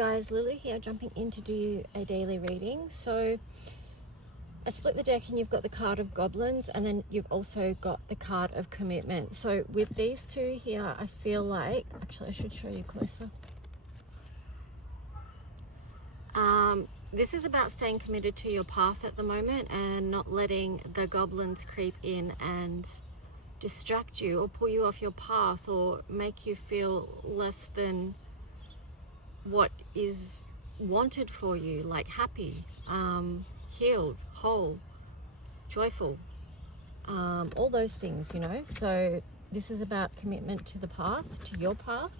guys, Lulu here, jumping in to do a daily reading. So I split the deck and you've got the card of goblins and then you've also got the card of commitment. So with these two here, I feel like, actually I should show you closer. This is about staying committed to your path at the moment and not letting the goblins creep in and distract you or pull you off your path or make you feel less than what is wanted for you, like happy, healed, whole, joyful, all those things, you know. So this is about commitment to the path, to your path.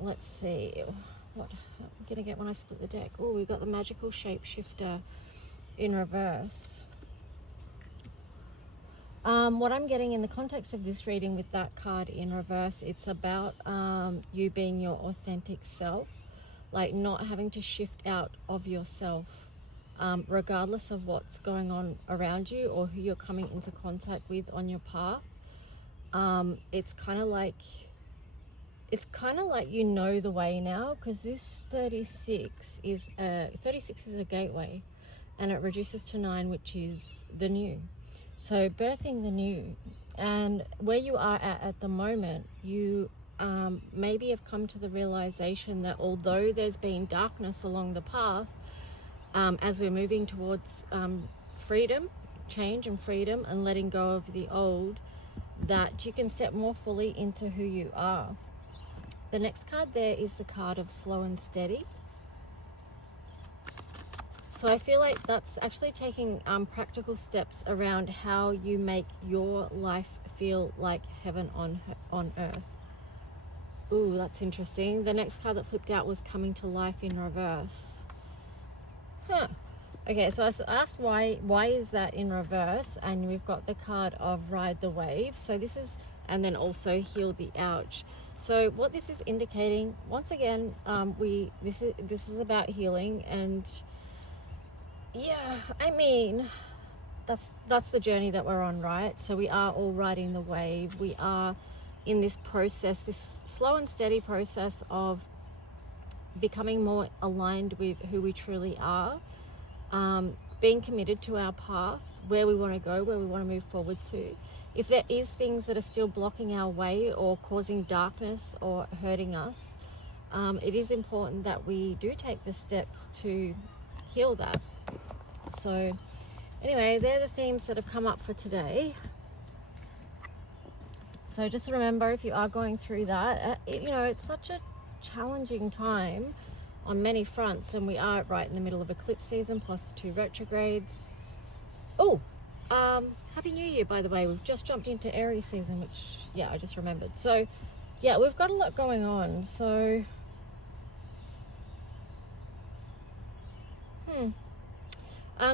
Let's see what I'm gonna get when I split the deck. Oh, we've got the magical shapeshifter in reverse. What I'm getting in the context of this reading with that card in reverse, it's about you being your authentic self, like not having to shift out of yourself, regardless of what's going on around you or who you're coming into contact with on your path. It's kind of like you know the way now, because this 36 is a gateway, and it reduces to 9, which is the new. So birthing the new, and where you are at the moment, you maybe have come to the realization that although there's been darkness along the path, as we're moving towards freedom, change and freedom and letting go of the old, that you can step more fully into who you are. The next card there is the card of slow and steady. So I feel like that's actually taking practical steps around how you make your life feel like heaven on earth. Ooh, that's interesting. The next card that flipped out was coming to life in reverse. Okay, so I asked why is that in reverse, and we've got the card of ride the wave. So this is, and then also heal the ouch. So what this is indicating, once again, this is about healing. And yeah, I mean, that's the journey that we're on, right? So we are all riding the wave. We are in this process, this slow and steady process of becoming more aligned with who we truly are, being committed to our path, where we want to go, where we want to move forward to. If there is things that are still blocking our way or causing darkness or hurting us, it is important that we do take the steps to heal that. So anyway, they're the themes that have come up for today. So just remember, if you are going through that, you know, it's such a challenging time on many fronts, and we are right in the middle of eclipse season plus the 2 retrogrades. Oh, Happy New Year, by the way. We've just jumped into Aries season, which, yeah, I just remembered. So yeah, we've got a lot going on. So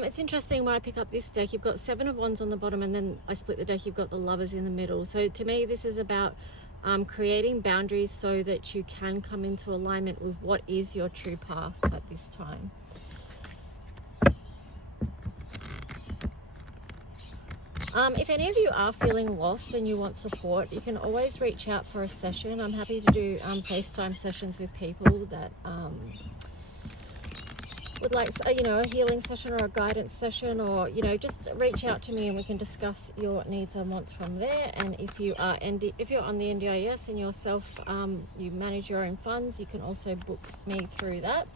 it's interesting when I pick up this deck, you've got 7 of Wands on the bottom, and then I split the deck, you've got the Lovers in the middle. So to me, this is about creating boundaries so that you can come into alignment with what is your true path at this time. If any of you are feeling lost and you want support, you can always reach out for a session. I'm happy to do FaceTime sessions with people that would like, you know, a healing session or a guidance session, or, you know, just reach out to me and we can discuss your needs and wants from there. And if you are if you're on the NDIS and yourself, you manage your own funds, you can also book me through that.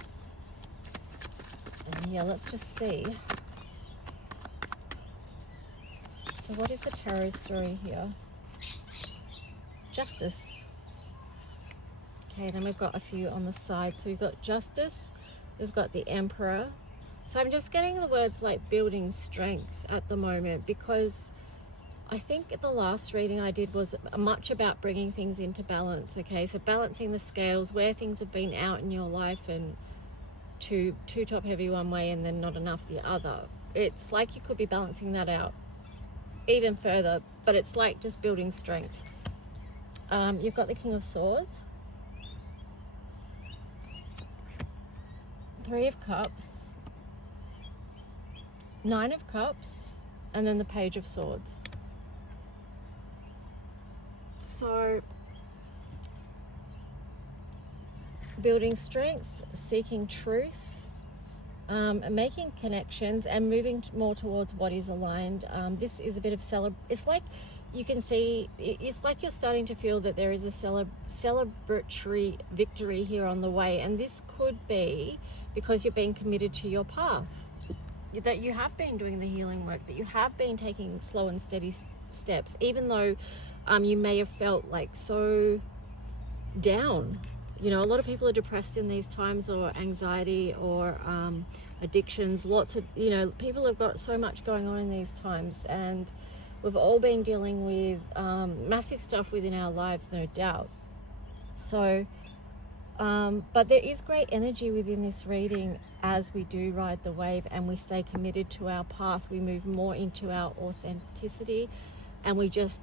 And yeah, let's just see. So what is the tarot story here? Justice. Okay, then we've got a few on the side. So we've got Justice, we've got the Emperor. So I'm just getting the words like building strength at the moment, because I think the last reading I did was much about bringing things into balance. Okay, so balancing the scales where things have been out in your life and too top heavy one way and then not enough the other. It's like you could be balancing that out even further, but it's like just building strength. You've got the King of Swords, 3 of Cups, 9 of Cups, and then the Page of Swords. So building strength, seeking truth, making connections, and moving more towards what is aligned. This is a bit of it's like you can see, it's like you're starting to feel that there is a celebratory victory here on the way, and this could be because you're being committed to your path, that you have been doing the healing work, that you have been taking slow and steady steps, even though you may have felt like so down. You know, a lot of people are depressed in these times, or anxiety, or addictions. Lots of, you know, people have got so much going on in these times, and we've all been dealing with massive stuff within our lives, no doubt. So, but there is great energy within this reading as we do ride the wave and we stay committed to our path. We move more into our authenticity, and we just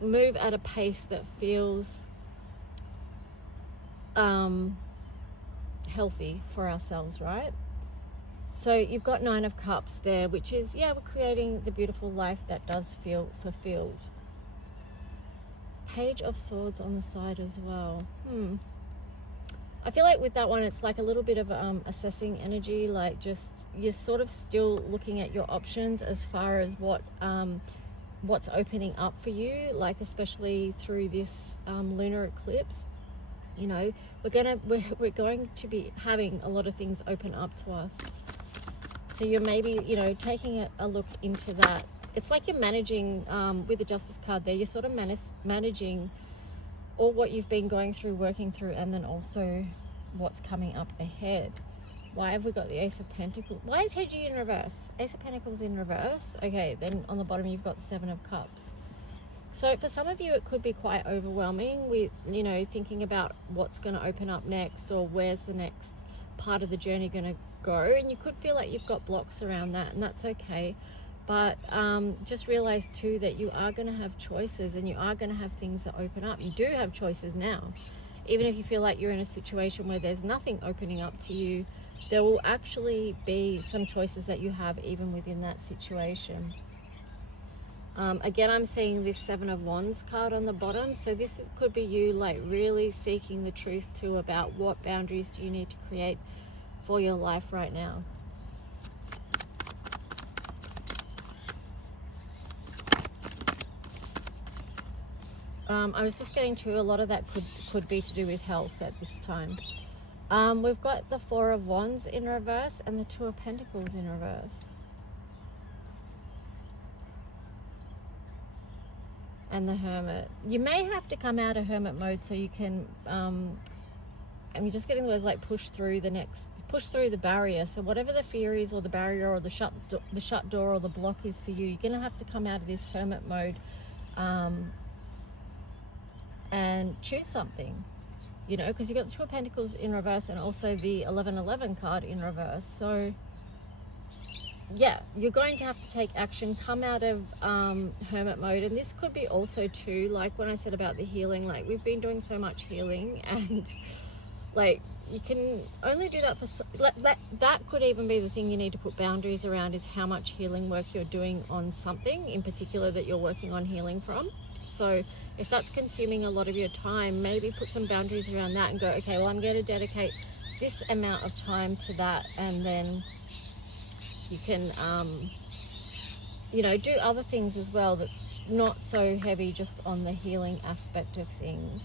move at a pace that feels healthy for ourselves, right? So you've got 9 of Cups there, which is, yeah, we're creating the beautiful life that does feel fulfilled. Page of Swords on the side as well. I feel like with that one, it's like a little bit of assessing energy, like just you're sort of still looking at your options as far as what's opening up for you, like especially through this lunar eclipse. You know, we're going to be having a lot of things open up to us. So you're maybe, you know, taking a look into that. It's like you're managing, with the Justice card there, you're sort of managing all what you've been going through, working through, and then also what's coming up ahead. Why have we got the Ace of Pentacles? Why is Hedgie in reverse? Ace of Pentacles in reverse. Okay, then on the bottom you've got the 7 of Cups. So for some of you, it could be quite overwhelming with, you know, thinking about what's going to open up next, or where's the next part of the journey going to go. And you could feel like you've got blocks around that, and that's okay. But just realize too that you are going to have choices, and you are going to have things that open up. You do have choices now. Even if you feel like you're in a situation where there's nothing opening up to you, there will actually be some choices that you have even within that situation. Again, I'm seeing this 7 of Wands card on the bottom. So this could be you like really seeking the truth too about what boundaries do you need to create for your life right now. I was just getting to a lot of that could be to do with health at this time. We've got the 4 of Wands in reverse and the 2 of Pentacles in reverse. And the Hermit. You may have to come out of Hermit mode so you can, and you're just getting the words like push through the barrier. So whatever the fear is, or the barrier, or the shut door, or the block is for you, you're going to have to come out of this Hermit mode and choose something, you know, because you've got the 2 of Pentacles in reverse and also the 1111 card in reverse. So yeah, you're going to have to take action, come out of Hermit mode. And this could be also too, like when I said about the healing, like we've been doing so much healing, and like you can only do that for that could even be the thing you need to put boundaries around, is how much healing work you're doing on something in particular that you're working on healing from. So if that's consuming a lot of your time, maybe put some boundaries around that and go, okay, well, I'm going to dedicate this amount of time to that, and then you can you know, do other things as well that's not so heavy just on the healing aspect of things.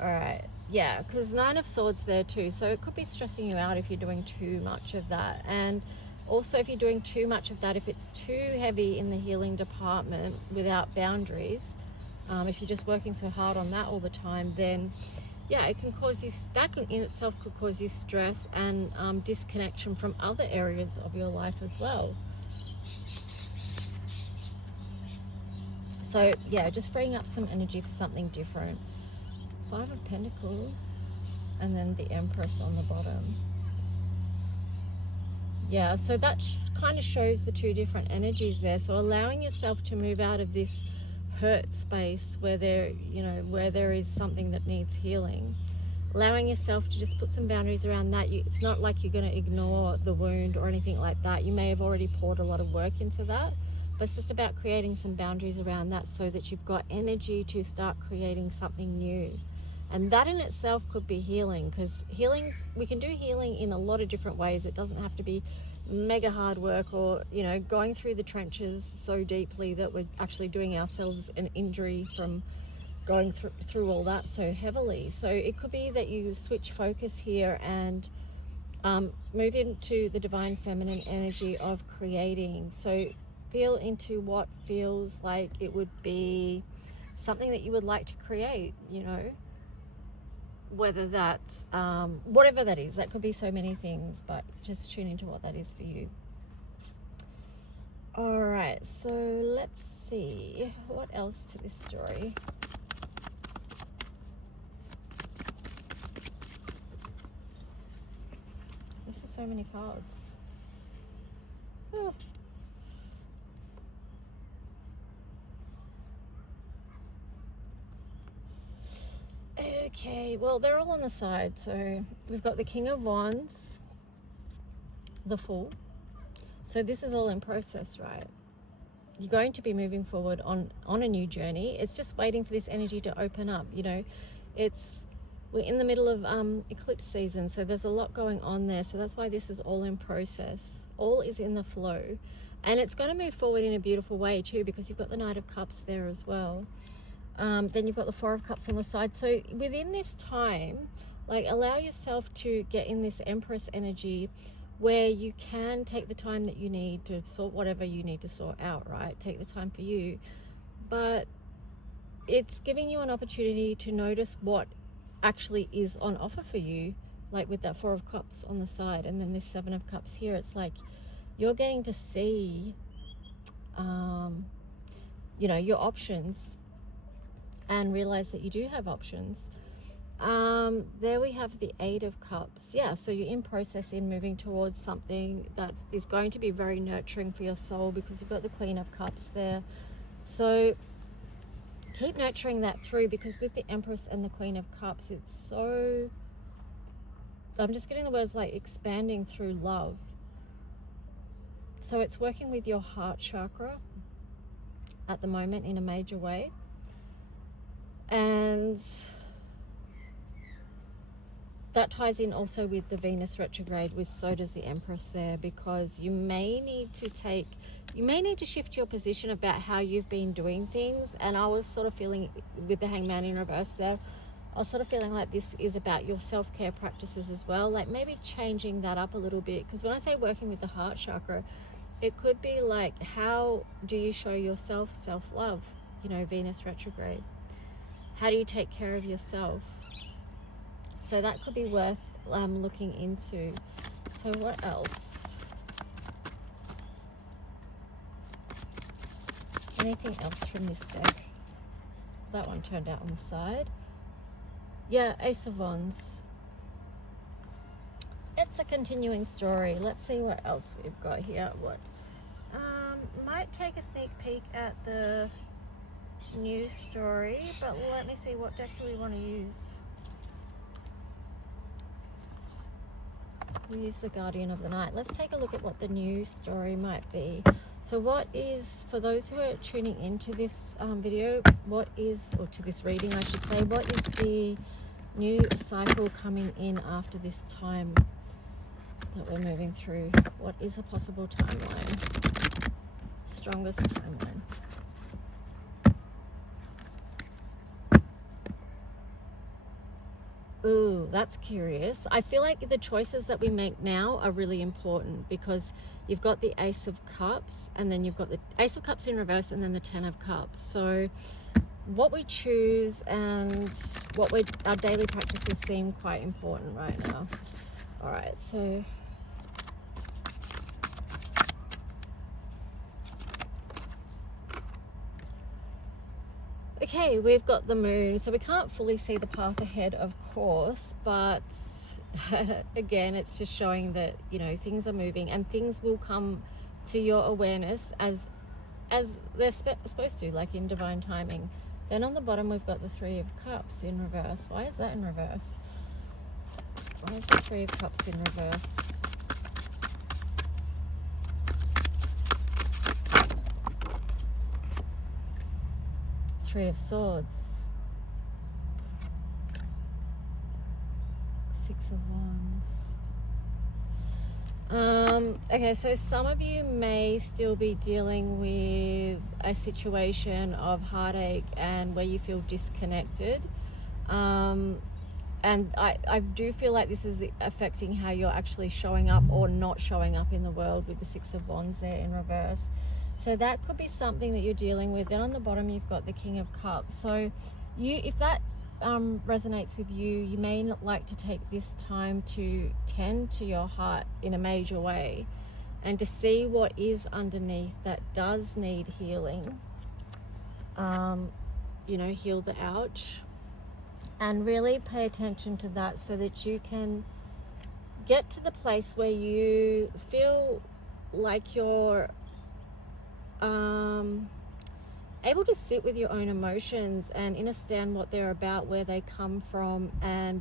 All right, yeah, because 9 of Swords there too, so it could be stressing you out if you're doing too much of that. And also if you're doing too much of that, if it's too heavy in the healing department without boundaries, if you're just working so hard on that all the time, then yeah, it can cause you, that in itself could cause you stress and disconnection from other areas of your life as well. So yeah, just freeing up some energy for something different. 5 of Pentacles and then the Empress on the bottom. Yeah, so that kind of shows the 2 different energies there. So allowing yourself to move out of this hurt space where there, you know, where there is something that needs healing, allowing yourself to just put some boundaries around that. It's not like you're going to ignore the wound or anything like that. You may have already poured a lot of work into that, but it's just about creating some boundaries around that so that you've got energy to start creating something new. And that in itself could be healing, because healing, we can do healing in a lot of different ways. It doesn't have to be mega hard work, or, you know, going through the trenches so deeply that we're actually doing ourselves an injury from going through all that so heavily. So it could be that you switch focus here and move into the divine feminine energy of creating. So feel into what feels like it would be something that you would like to create, you know, whether that's whatever that is. That could be so many things, but just tune into what that is for you. All right, so let's see what else to this story. This is so many cards. Oh. Okay, well, they're all on the side. So we've got the King of Wands, the Fool. So this is all in process, right? You're going to be moving forward on a new journey. It's just waiting for this energy to open up. You know, we're in the middle of eclipse season, so there's a lot going on there. So that's why this is all in process. All is in the flow. And it's going to move forward in a beautiful way too, because you've got the Knight of Cups there as well. Then you've got the Four of Cups on the side. So within this time, like, allow yourself to get in this Empress energy, where you can take the time that you need to sort whatever you need to sort out, right? Take the time for you. But it's giving you an opportunity to notice what actually is on offer for you, like with that Four of Cups on the side and then this Seven of Cups here. It's like you're getting to see, you know, your options and realize that you do have options. There we have the Eight of Cups. Yeah, so you're in process in moving towards something that is going to be very nurturing for your soul, because you've got the Queen of Cups there. So keep nurturing that through, because with the Empress and the Queen of Cups, it's so, I'm just getting the words like expanding through love. So it's working with your heart chakra at the moment in a major way. And that ties in also with the Venus retrograde, with so does the Empress there, because you may need to shift your position about how you've been doing things. And I was sort of feeling with the Hangman in reverse there, I was sort of feeling like this is about your self-care practices as well, like maybe changing that up a little bit. Because when I say working with the heart chakra, it could be like, how do you show yourself self-love, you know, Venus retrograde? How do you take care of yourself? So that could be worth looking into. So what else? Anything else from this deck? That one turned out on the side. Yeah, Ace of Wands. It's a continuing story. Let's see what else we've got here. What? Might take a sneak peek at the new story, but let me see, what deck do we want to use? We use the Guardian of the Night. Let's take a look at what the new story might be. So what is, for those who are tuning into this video, what is, or to this reading I should say, what is the new cycle coming in after this time that we're moving through? What is a possible timeline? Strongest timeline. Ooh, that's curious. I feel like the choices that we make now are really important, because you've got the Ace of Cups, and then you've got the Ace of Cups in reverse, and then the Ten of Cups. So what we choose and what our daily practices seem quite important right now. All right, so okay, we've got the Moon, so we can't fully see the path ahead, of course, but again, it's just showing that, you know, things are moving and things will come to your awareness as they're supposed to, like in divine timing. Then on the bottom, we've got the Three of Cups in reverse. Why is that in reverse? Why is the Three of Cups in reverse? Three of Swords. Six of Wands. Okay, so some of you may still be dealing with a situation of heartache and where you feel disconnected. And I do feel like this is affecting how you're actually showing up or not showing up in the world with the Six of Wands there in reverse. So that could be something that you're dealing with. Then on the bottom, you've got the King of Cups. So if that resonates with you, you may not like to take this time to tend to your heart in a major way and to see what is underneath that does need healing. Heal the ouch, and really pay attention to that so that you can get to the place where you feel like you're able to sit with your own emotions and understand what they're about, where they come from,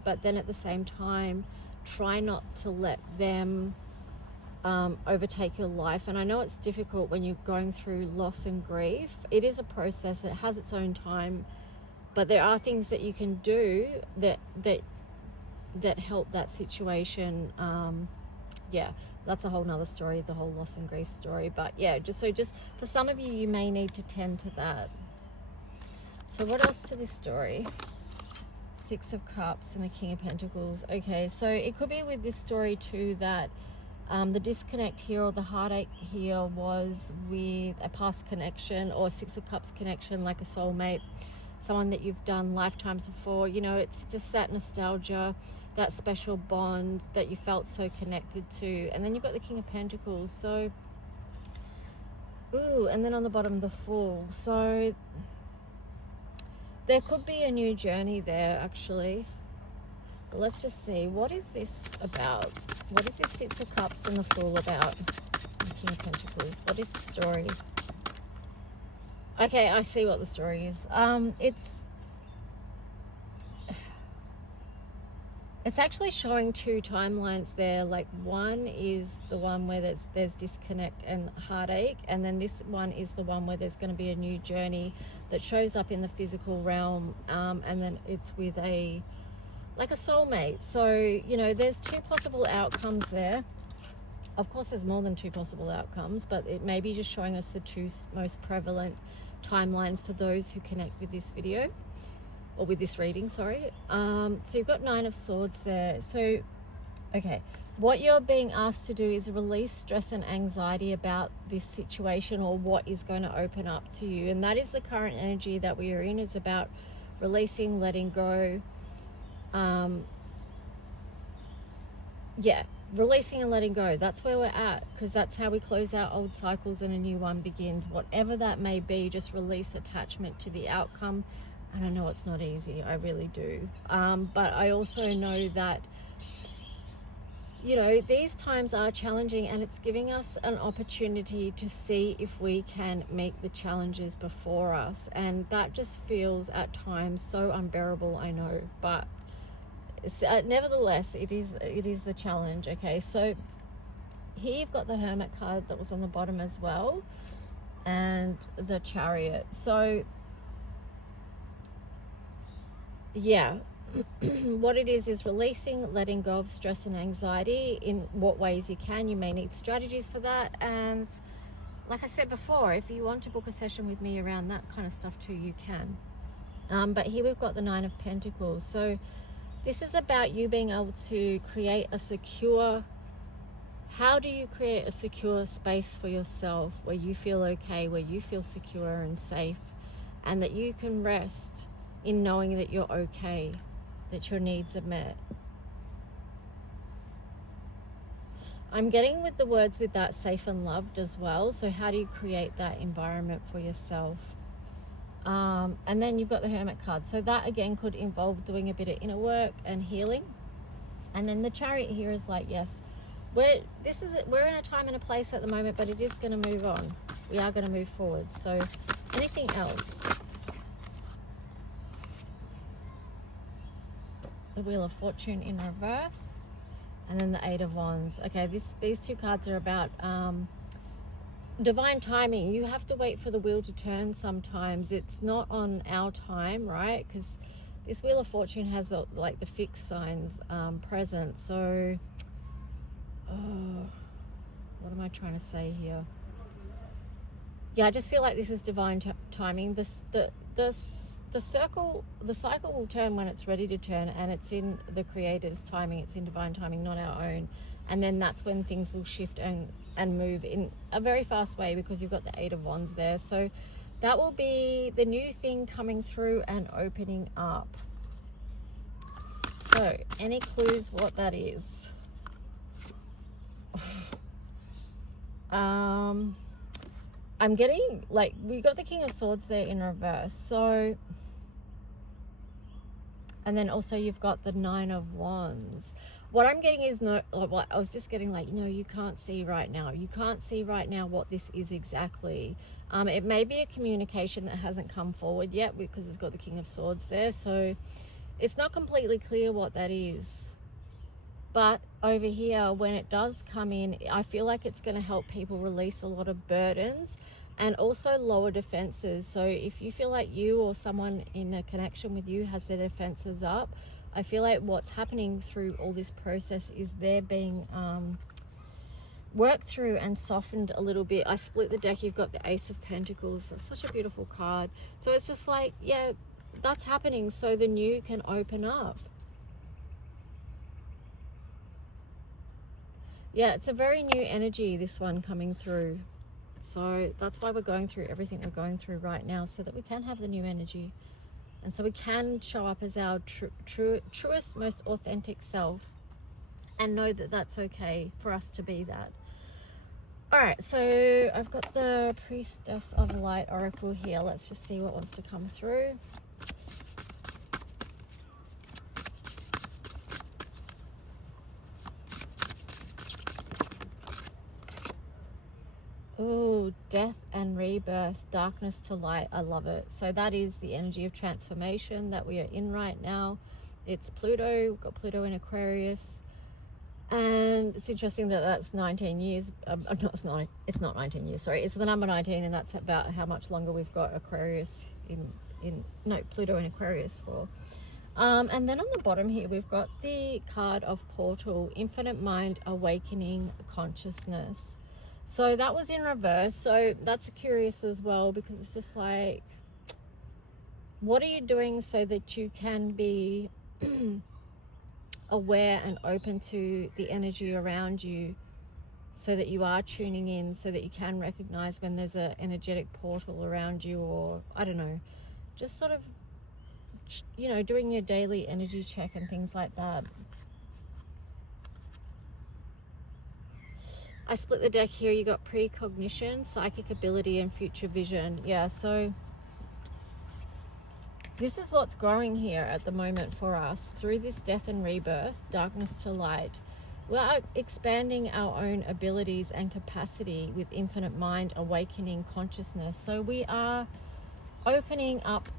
but then at the same time try not to let them overtake your life. And I know it's difficult when you're going through loss and grief. It is a process, it has its own time, but there are things that you can do that help that situation. That's a whole nother story, the whole loss and grief story. But yeah, just for some of you, you may need to tend to that. So what else to this story? Six of Cups and the King of Pentacles. Okay, so it could be with this story too that the disconnect here or the heartache here was with a past connection or Six of Cups connection, like a soulmate, someone that you've done lifetimes before. It's just that nostalgia, that special bond that you felt so connected to. And then you've got the King of Pentacles. So, and then on the bottom, the Fool. So there could be a new journey there, actually. But let's just see, what is this about? What is this Six of Cups and the Fool about? The King of Pentacles. What is the story? Okay, I see what the story is. It's actually showing two timelines there. Like, one is the one where there's disconnect and heartache, and then this one is the one where there's going to be a new journey that shows up in the physical realm, and then it's with a soulmate. So there's two possible outcomes there. Of course there's more than two possible outcomes, but it may be just showing us the two most prevalent timelines for those who connect with this video. Or with this reading, sorry. So you've got Nine of Swords there. So, okay, what you're being asked to do is release stress and anxiety about this situation or what is going to open up to you. And that is the current energy that we are in, is about releasing, letting go. Releasing and letting go. That's where we're at, because that's how we close out old cycles and a new one begins. Whatever that may be, just release attachment to the outcome. And I know it's not easy, I really do. But I also know that, these times are challenging, and it's giving us an opportunity to see if we can make the challenges before us. And that just feels at times so unbearable, I know. But nevertheless, it is the challenge. Okay, so here you've got the Hermit card that was on the bottom as well, and the Chariot. So what it is releasing, letting go of stress and anxiety in what ways you can. You may need strategies for that, and like I said before, if you want to book a session with me around that kind of stuff too, you can. But here we've got the Nine of Pentacles. So this is about you being able to create how do you create a secure space for yourself where you feel okay, where you feel secure and safe, and that you can rest in knowing that you're okay, that your needs are met. I'm getting with the words with that, safe and loved as well. So how do you create that environment for yourself? And then you've got the Hermit card. So that again could involve doing a bit of inner work and healing. And then the Chariot here is like, yes, we're in a time and a place at the moment, but it is going to move on. We are going to move forward. So anything else? The Wheel of Fortune in reverse, and then the Eight of Wands. Okay, these two cards are about divine timing. You have to wait for the wheel to turn sometimes. It's not on our time, right? Because this Wheel of Fortune has like the fixed signs present. So what am I trying to say here? Yeah, I just feel like this is divine timing. The cycle will turn when it's ready to turn, and it's in the Creator's timing. It's in divine timing, not our own. And then that's when things will shift and move in a very fast way, because you've got the Eight of Wands there. So that will be the new thing coming through and opening up. So any clues what that is? I'm getting, like, we got the King of Swords there in reverse. So, and then also you've got the Nine of Wands. What I'm getting is I was just getting like, you can't see right now. You can't see right now what this is exactly. It may be a communication that hasn't come forward yet, because it's got the King of Swords there. So it's not completely clear what that is. But over here, when it does come in, I feel like it's going to help people release a lot of burdens and also lower defenses. So if you feel like you or someone in a connection with you has their defenses up, I feel like what's happening through all this process is they're being worked through and softened a little bit. I split the deck. You've got the Ace of Pentacles. That's such a beautiful card. So it's just like, yeah, that's happening so the new can open up. Yeah, it's a very new energy, this one coming through. So that's why we're going through everything we're going through right now, so that we can have the new energy. And so we can show up as our truest, most authentic self, and know that that's okay for us to be that. All right, so I've got the Priestess of Light Oracle here. Let's just see what wants to come through. Oh, death and rebirth, darkness to light. I love it. So that is the energy of transformation that we are in right now. It's Pluto. We've got Pluto in Aquarius. And it's interesting that that's 19 years. It's not 19 years, sorry. It's the number 19, and that's about how much longer we've got Aquarius Pluto in Aquarius for. And then on the bottom here, we've got the card of Portal, Infinite Mind, Awakening Consciousness. So that was in reverse. So that's curious as well, because it's just like, what are you doing so that you can be aware and open to the energy around you, so that you are tuning in, so that you can recognize when there's an energetic portal around you, or I don't know, just sort of, doing your daily energy check and things like that. I split the deck here. You got precognition, psychic ability, and future vision. Yeah, so this is what's growing here at the moment for us through this death and rebirth, darkness to light. We're expanding our own abilities and capacity with infinite mind, awakening consciousness. So we are opening up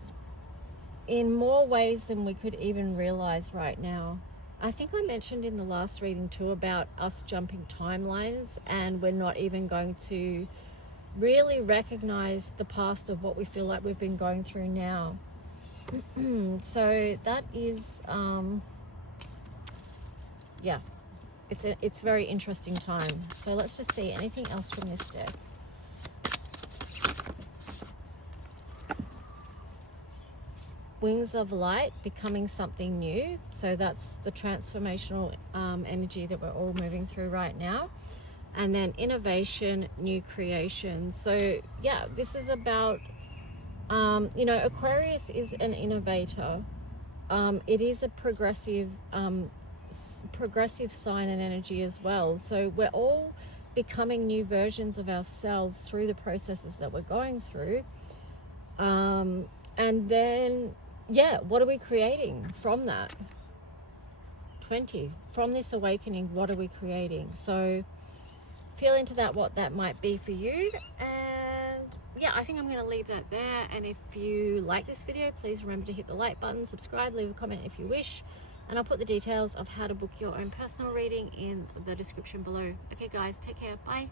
in more ways than we could even realize right now. I think I mentioned in the last reading too about us jumping timelines, and we're not even going to really recognize the past of what we feel like we've been going through now. So that is, yeah, it's a very interesting time. So let's just see anything else from this deck. Wings of Light, becoming something new. So that's the transformational energy that we're all moving through right now. And then innovation, new creation. So yeah, this is about, Aquarius is an innovator. It is a progressive sign and energy as well. So we're all becoming new versions of ourselves through the processes that we're going through. And then, yeah, what are we creating from that? 20. From this awakening, what are we creating? So feel into that, what that might be for you. And yeah, I think I'm going to leave that there. And if you like this video, please remember to hit the like button, subscribe, leave a comment if you wish. And I'll put the details of how to book your own personal reading in the description below. Okay guys, take care. Bye.